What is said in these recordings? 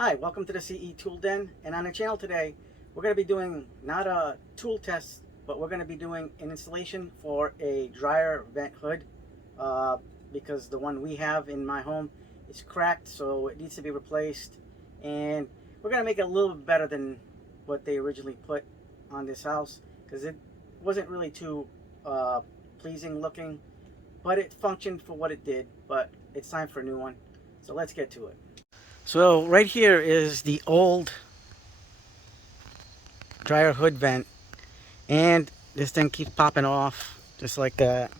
Hi, welcome to the CE Tool Den, and on the channel today we're going to be doing not a tool test, but we're going to be doing an installation for a dryer vent hood because the one we have in my home is cracked, so it needs to be replaced, and we're going to make it a little bit better than what they originally put on this house because it wasn't really too pleasing looking, but it functioned for what it did. But it's time for a new one, so let's get to it. So right here is the old dryer hood vent, and this thing keeps popping off just like that.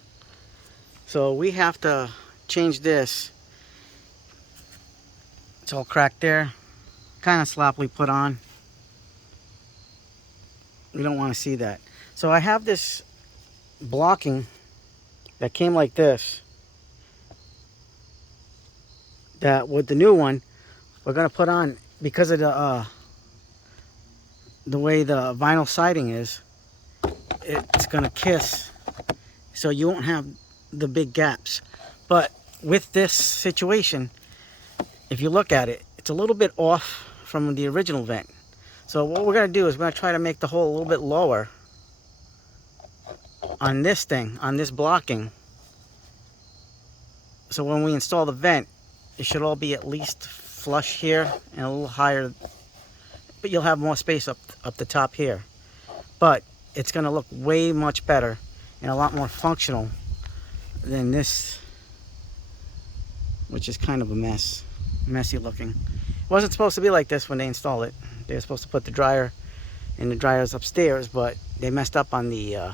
So we have to change this. It's all cracked there, kind of sloppily put on. We don't want to see that. So I have this blocking that came like this, that with the new one we're going to put on because of the way the vinyl siding is. It's going to kiss, so you won't have the big gaps. But with this situation, if you look at it, it's a little bit off from the original vent. So what we're going to do is we're going to try to make the hole a little bit lower on this thing, on this blocking. So when we install the vent, it should all be at least flush here and a little higher, but you'll have more space up the top here. But it's going to look way much better and a lot more functional than this, which is kind of a messy looking. It wasn't supposed to be like this when they installed it. They were supposed to put the dryer in the dryers upstairs, but they messed up on the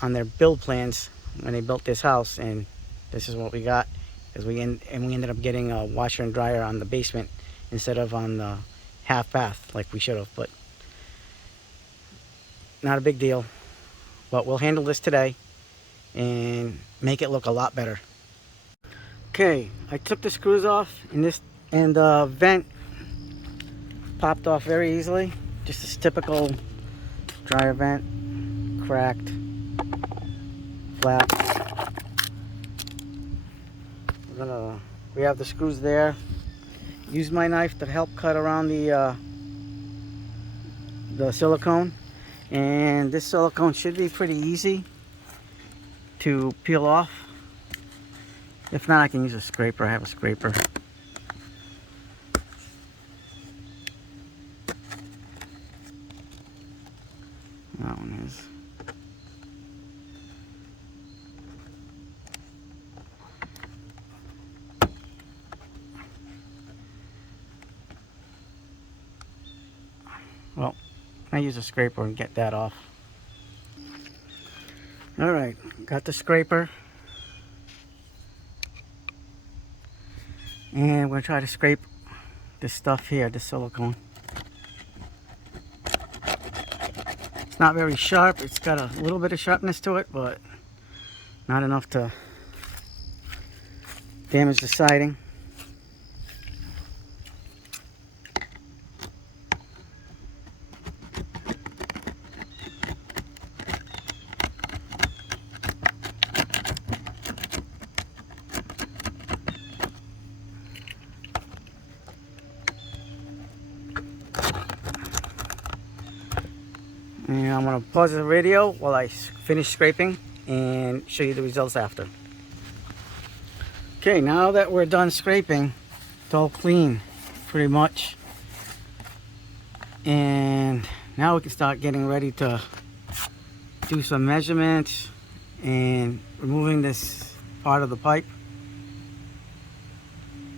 on their build plans when they built this house, and this is what we got. Because we ended up getting a washer and dryer on the basement instead of on the half bath like we should have. But not a big deal. But we'll handle this today and make it look a lot better. Okay, I took the screws off, and the vent popped off very easily. Just a typical dryer vent, cracked, flat. We have the screws there. Use my knife to help cut around the silicone, and this silicone should be pretty easy to peel off. If not, I can use a scraper. I have a scraper. That one is. Well, I use a scraper and get that off. Alright, got the scraper. And we're going to try to scrape this stuff here, the silicone. It's not very sharp. It's got a little bit of sharpness to it, but not enough to damage the siding. And I'm going to pause the video while I finish scraping and show you the results after. Okay, now that we're done scraping, it's all clean pretty much. And now we can start getting ready to do some measurements and removing this part of the pipe,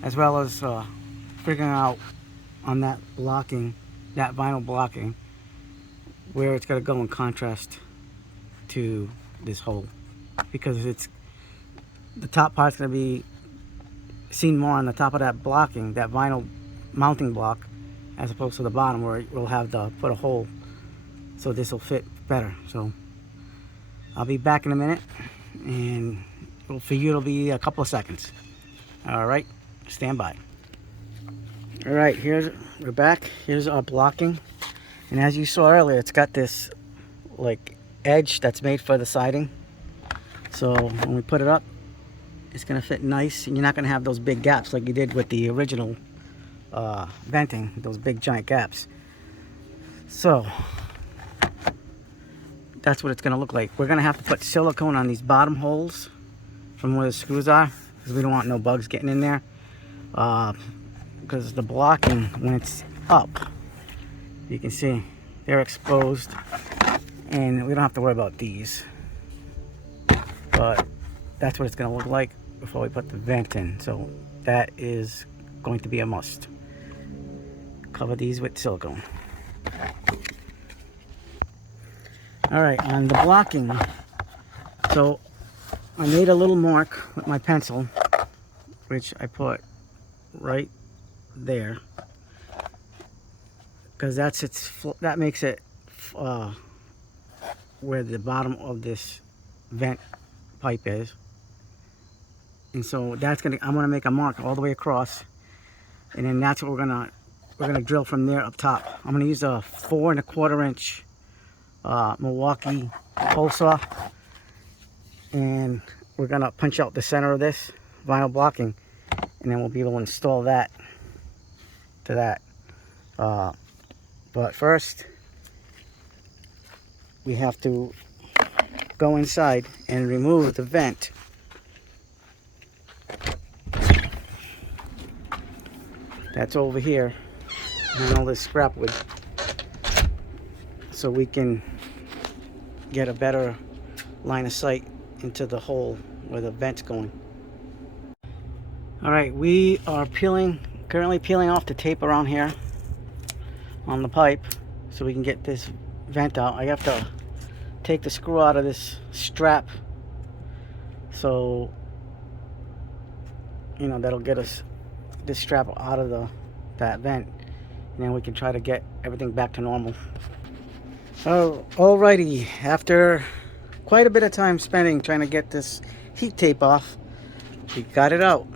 as well as figuring out on that blocking, that vinyl blocking, where it's got to go in contrast to this hole, because it's the top part's going to be seen more on the top of that blocking, that vinyl mounting block, as opposed to the bottom where we'll have to put a hole, so this will fit better. So I'll be back in a minute, and for you it'll be a couple of seconds. All right, stand by. All right, we're back. Here's our blocking. And as you saw earlier, it's got this like edge that's made for the siding. So when we put it up, it's going to fit nice, and you're not going to have those big gaps like you did with the original venting, those big giant gaps. So that's what it's going to look like. We're going to have to put silicone on these bottom holes from where the screws are, because we don't want no bugs getting in there. Because the blocking, when it's up, you can see they're exposed, and we don't have to worry about these. But that's what it's going to look like before we put the vent in. So that is going to be a must. Cover these with silicone. Alright, on the blocking, so I made a little mark with my pencil, which I put right there, because that makes it where the bottom of this vent pipe is. And so that's I'm gonna make a mark all the way across, and then that's what we're gonna drill from there up top. I'm gonna use a 4 1/4 inch Milwaukee hole saw, and we're gonna punch out the center of this vinyl blocking, and then we'll be able to install that to that. But first we have to go inside and remove the vent. That's over here, and all this scrap wood, so we can get a better line of sight into the hole where the vent's going. Alright, we are currently peeling off the tape around here on the pipe so we can get this vent out. I have to take the screw out of this strap, so you know that'll get us this strap out of that vent, and then we can try to get everything back to normal. Oh, alrighty, after quite a bit of time spending trying to get this heat tape off, we got it out.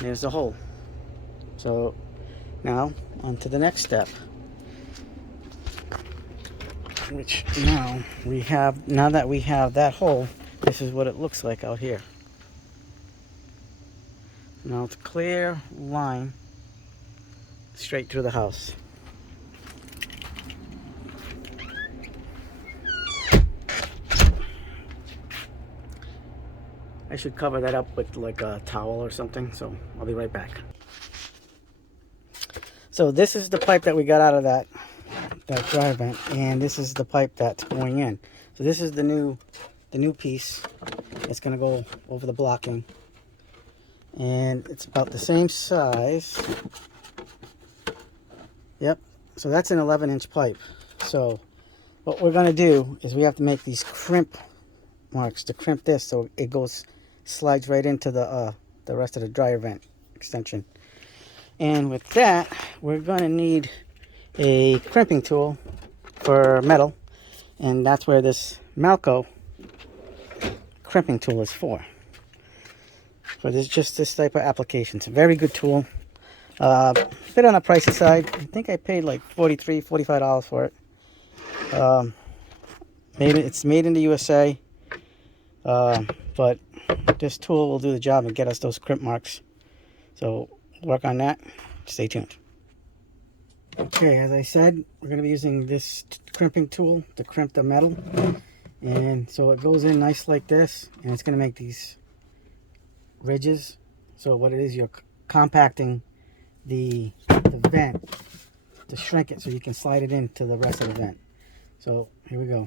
There's the hole. So now on to the next step, which now that we have that hole, this is what it looks like out here. Now it's a clear line straight through the house. I should cover that up with like a towel or something, so I'll be right back. So this is the pipe that we got out of that dryer vent, and this is the pipe that's going in. So this is the new piece. It's going to go over the blocking, and it's about the same size. Yep, so that's an 11-inch pipe. So what we're going to do is we have to make these crimp marks to crimp this so it slides right into the rest of the dryer vent extension. And with that, we're going to need a crimping tool for metal, and that's where this Malco crimping tool is for this type of application. It's a very good tool. A bit on the pricey side. I think I paid like $43, $45 for it. Maybe it's made in the USA, but this tool will do the job and get us those crimp marks. So work on that. Stay tuned. Okay, as I said, we're going to be using this crimping tool to crimp the metal, and so it goes in nice like this, and it's going to make these ridges. So what it is, you're compacting the vent to shrink it so you can slide it into the rest of the vent. So here we go.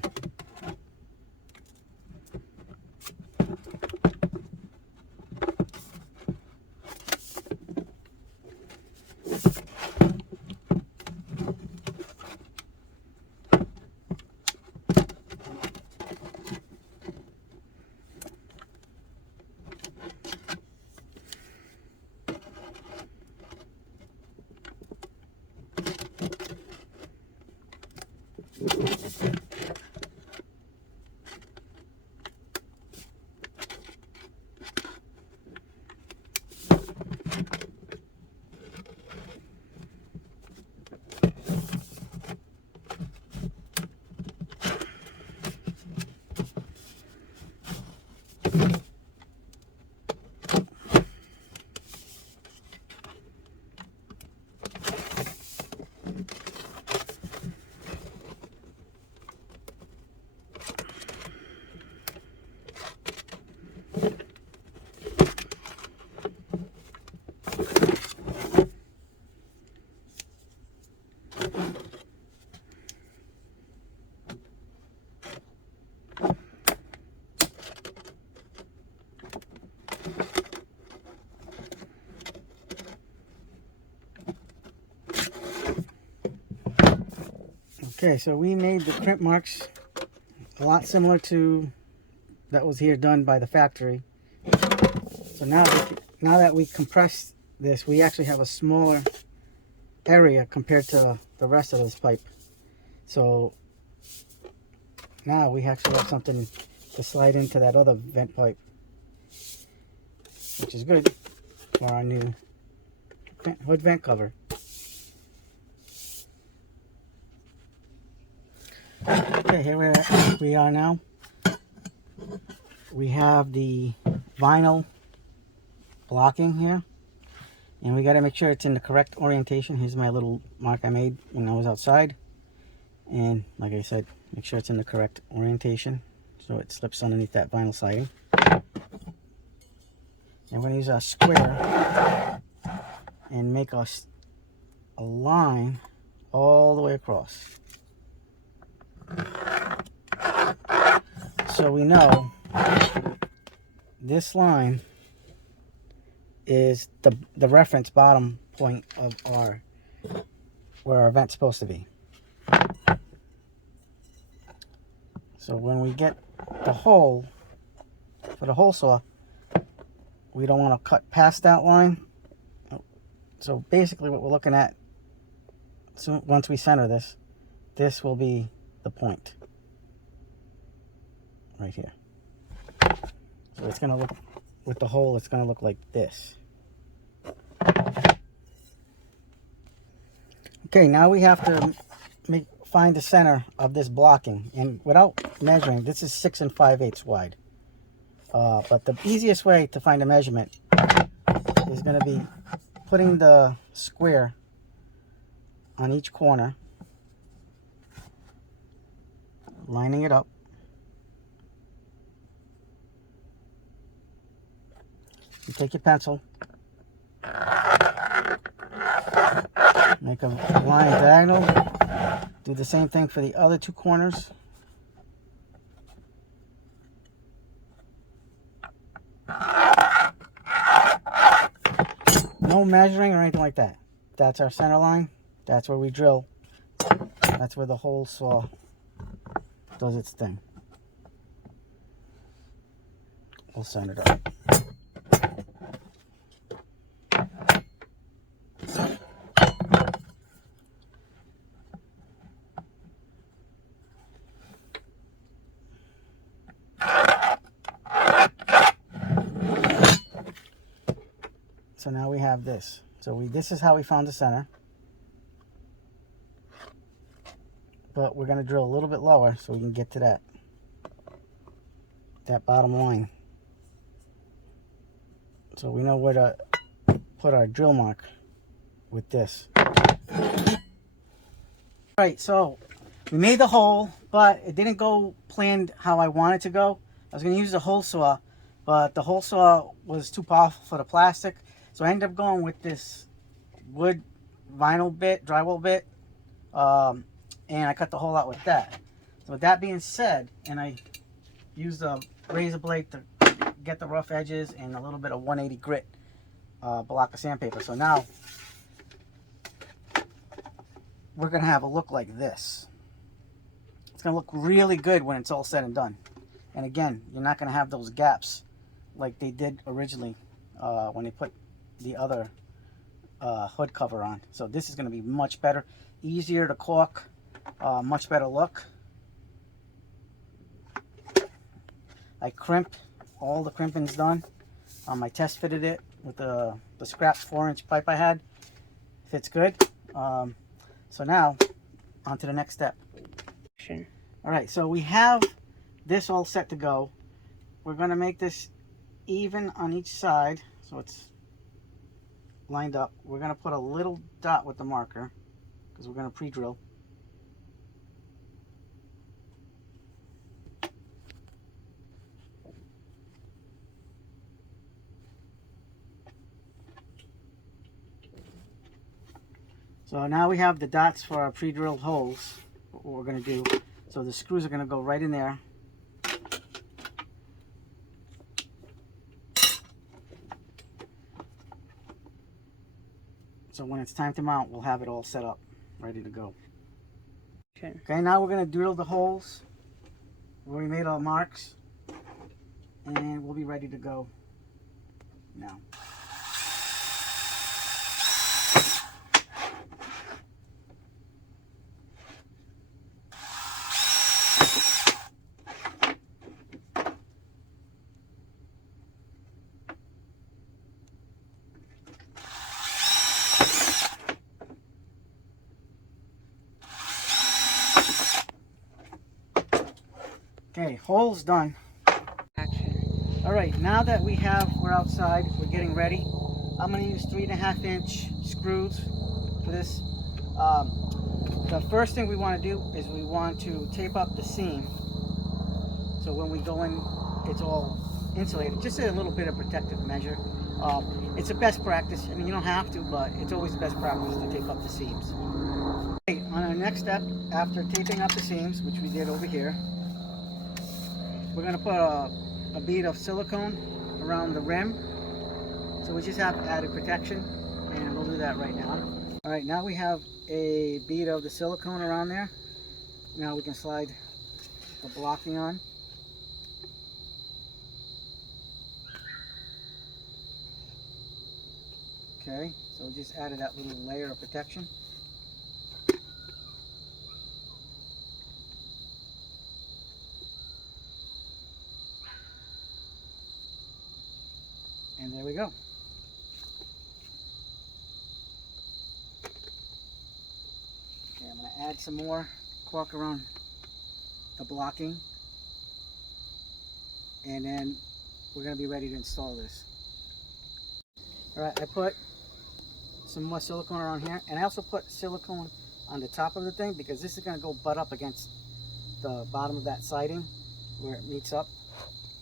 Okay, so we made the crimp marks a lot similar to that was here done by the factory. So now that we compressed this, we actually have a smaller area compared to the rest of this pipe. So now we actually have something to slide into that other vent pipe, which is good for our new hood vent cover. Okay, here we are now. We have the vinyl blocking here, and we got to make sure it's in the correct orientation. Here's my little mark I made when I was outside, and like I said, make sure it's in the correct orientation so it slips underneath that vinyl siding. And we're going to use our square and make us a line all the way across, so we know this line is the reference bottom point of where our vent's supposed to be. So when we get the hole for the hole saw, we don't want to cut past that line. So basically what we're looking at, so once we center this, this will be the point right here. So it's going to look, with the hole, it's going to look like this. Okay, now we have to find the center of this blocking, and without measuring, this is 6 5/8 wide. But the easiest way to find a measurement is going to be putting the square on each corner, lining it up, you take your pencil, make a line diagonal, do the same thing for the other two corners. No measuring or anything like that. That's our center line. That's where we drill. That's where the hole saw does its thing. We'll center it up. So now we have this. So this is how we found the center. But we're going to drill a little bit lower so we can get to that bottom line. So we know where to put our drill mark with this. Alright, so we made the hole, but it didn't go planned how I wanted to go. I was going to use the hole saw, but the hole saw was too powerful for the plastic. So I ended up going with this wood vinyl bit, drywall bit, and I cut the hole out with that. So with that being said, and I used a razor blade to get the rough edges and a little bit of 180 grit block of sandpaper. So now we're going to have a look like this. It's going to look really good when it's all said and done. And again, you're not going to have those gaps like they did originally when they put the other hood cover on. So this is going to be much better, easier to caulk, much better look. I crimped, all the crimping's done. I test fitted it with the scrap 4-inch pipe I had. Fits good. So now on to the next step. All right, so we have this all set to go. We're going to make this even on each side so it's lined up. We're going to put a little dot with the marker because we're going to pre-drill. So now we have the dots for our pre-drilled holes, what we're going to do. So the screws are going to go right in there. So when it's time to mount, we'll have it all set up, ready to go. Okay, now we're going to drill the holes where we made our marks, and we'll be ready to go now. Okay, holes done. All right, now that we're outside, we're getting ready. I'm going to use 3.5-inch screws for this. The first thing we want to do is we want to tape up the seam, so when we go in, it's all insulated. Just a little bit of protective measure. It's a best practice. I mean, you don't have to, but it's always best practice to tape up the seams. Okay, on our next step, after taping up the seams, which we did over here, we're going to put a bead of silicone around the rim, so we just have added protection, and we'll do that right now. All right, now we have a bead of the silicone around there. Now we can slide the blocking on. Okay, so we just added that little layer of protection. And there we go. Okay, I'm going to add some more caulk around the blocking, and then we're going to be ready to install this. Alright, I put some more silicone around here, and I also put silicone on the top of the thing because this is going to go butt up against the bottom of that siding where it meets up.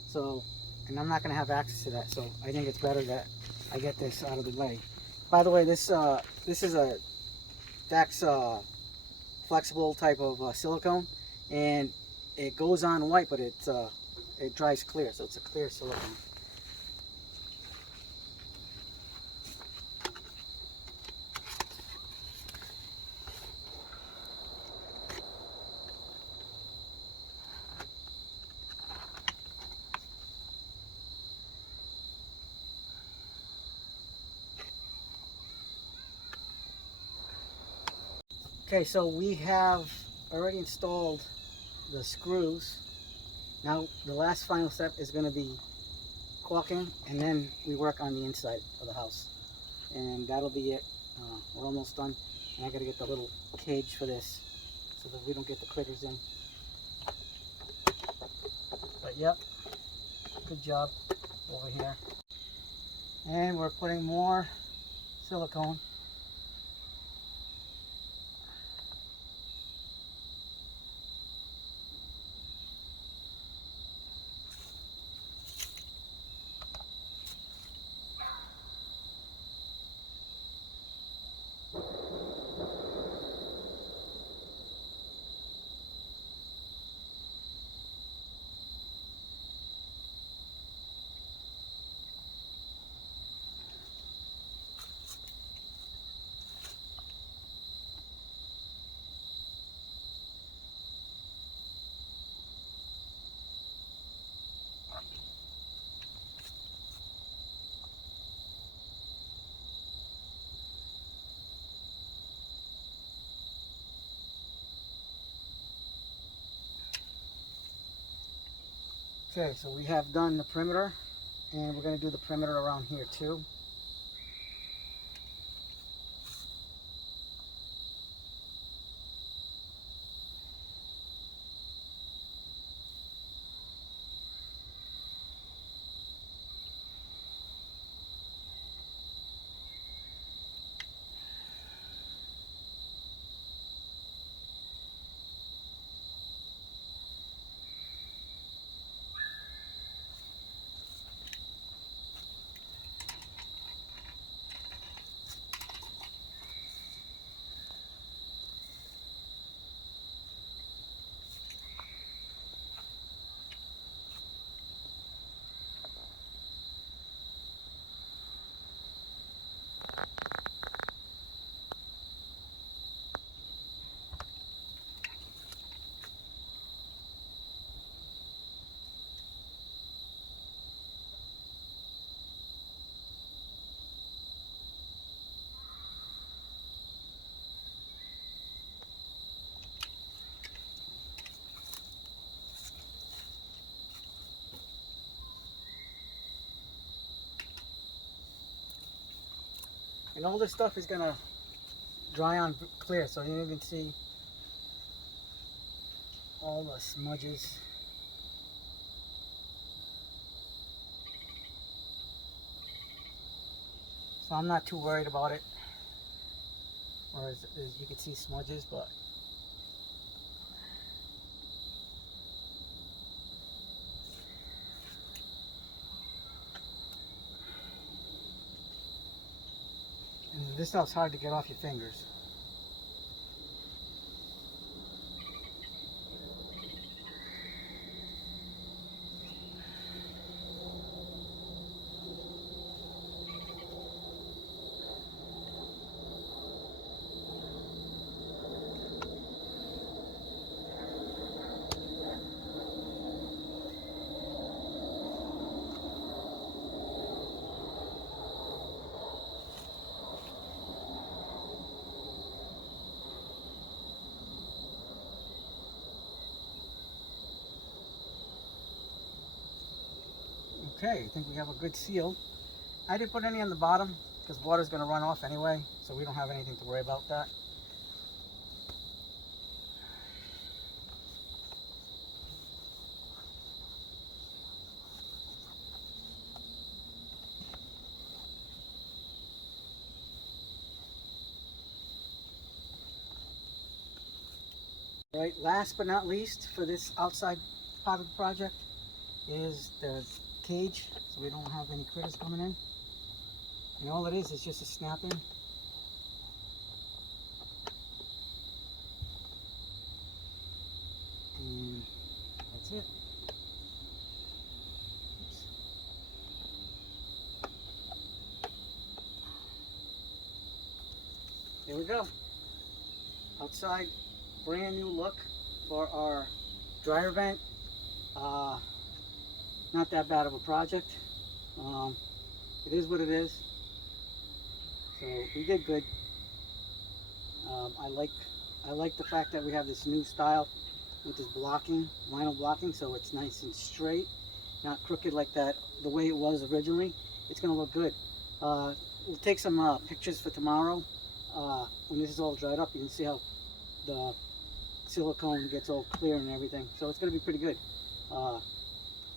So, and I'm not going to have access to that, so I think it's better that I get this out of the way. By the way, this is a Dax flexible type of silicone, and it goes on white, but it dries clear, so it's a clear silicone. Okay, so we have already installed the screws. Now the last final step is going to be caulking, and then we work on the inside of the house, and that'll be it. We're almost done, and I got to get the little cage for this so that we don't get the critters in. But yep, good job over here. And we're putting more silicone. Okay, so we have done the perimeter, and we're going to do the perimeter around here too. And all this stuff is gonna dry on clear, so you don't even see all the smudges. So I'm not too worried about it. Or as you can see smudges, but and this stuff's hard to get off your fingers. Okay, I think we have a good seal. I didn't put any on the bottom because water's going to run off anyway, so we don't have anything to worry about that. Right, last but not least for this outside part of the project is the cage, so we don't have any critters coming in. And all it is just a snapping. And that's it. Oops. There we go. Outside, brand new look for our dryer vent. Not that bad of a project. It is what it is. So we did good. I like the fact that we have this new style with this blocking, vinyl blocking, so it's nice and straight, not crooked like that the way it was originally. It's going to look good. We'll take some pictures for tomorrow. When this is all dried up, you can see how the silicone gets all clear and everything. So it's going to be pretty good.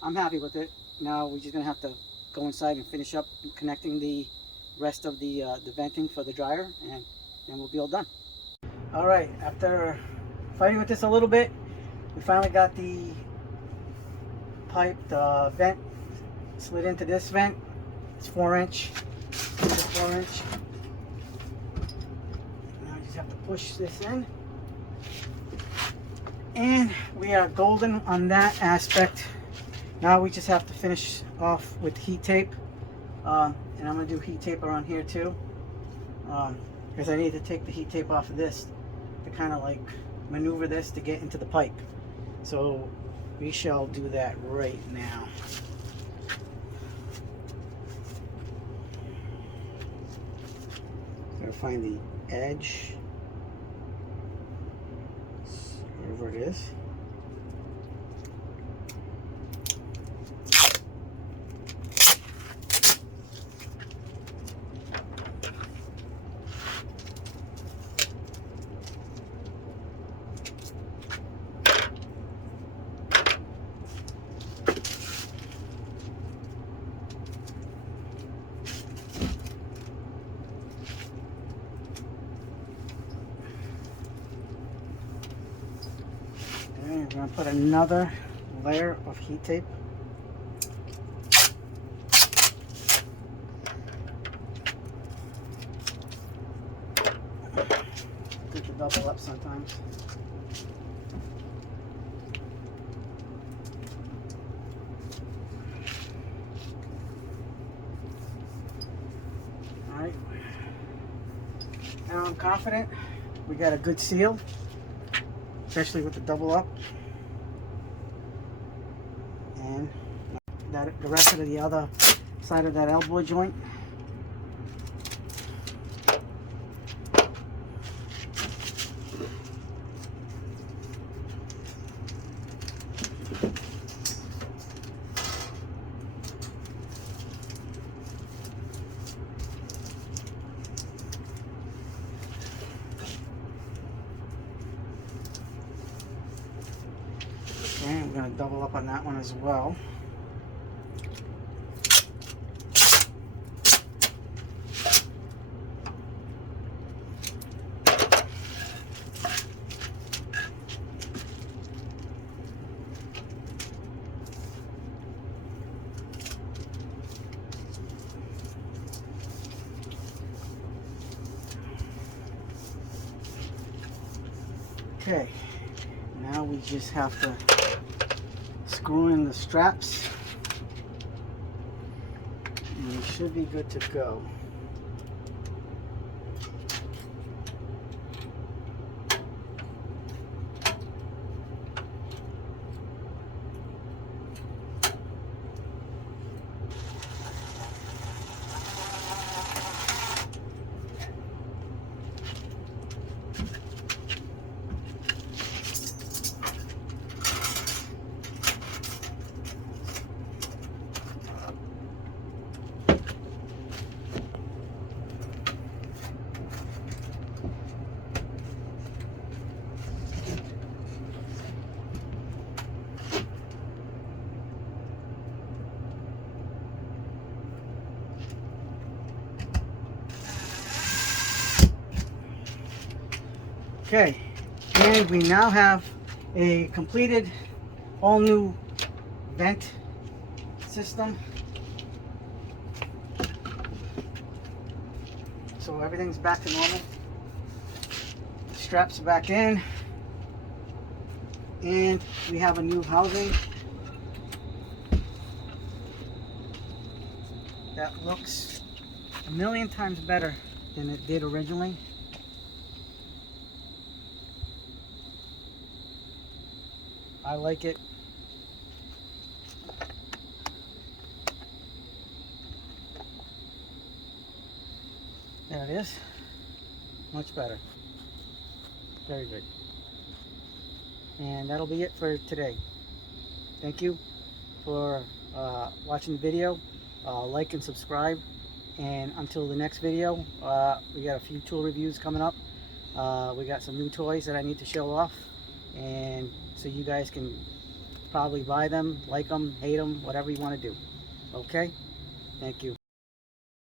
I'm happy with it. Now we're just going to have to go inside and finish up connecting the rest of the venting for the dryer, and then we'll be all done. All right, after fighting with this a little bit, we finally got the pipe, the vent slid into this vent. It's 4-inch. It's 4-inch. Now I just have to push this in. And we are golden on that aspect. Now we just have to finish off with heat tape. And I'm going to do heat tape around here too. Because I need to take the heat tape off of this to kind of like maneuver this to get into the pipe. So we shall do that right now. Gotta find the edge, wherever it is. We're going to put another layer of heat tape. Good to double up sometimes. Alright. Now I'm confident we got a good seal, especially with the double up. And the rest of the other side of that elbow joint. Okay, we're going to double up on that one as well. Okay, now we just have to screw in the straps and we should be good to go. Okay, and we now have a completed all new vent system. So everything's back to normal. Straps are back in, and we have a new housing that looks a million times better than it did originally. I like it. There it is. Much better. Very good. And that'll be it for today. Thank you for watching the video. Like and subscribe. And until the next video, we got a few tool reviews coming up. We got some new toys that I need to show off. And so you guys can probably buy them, like them, hate them, whatever you want to do. Okay? Thank you.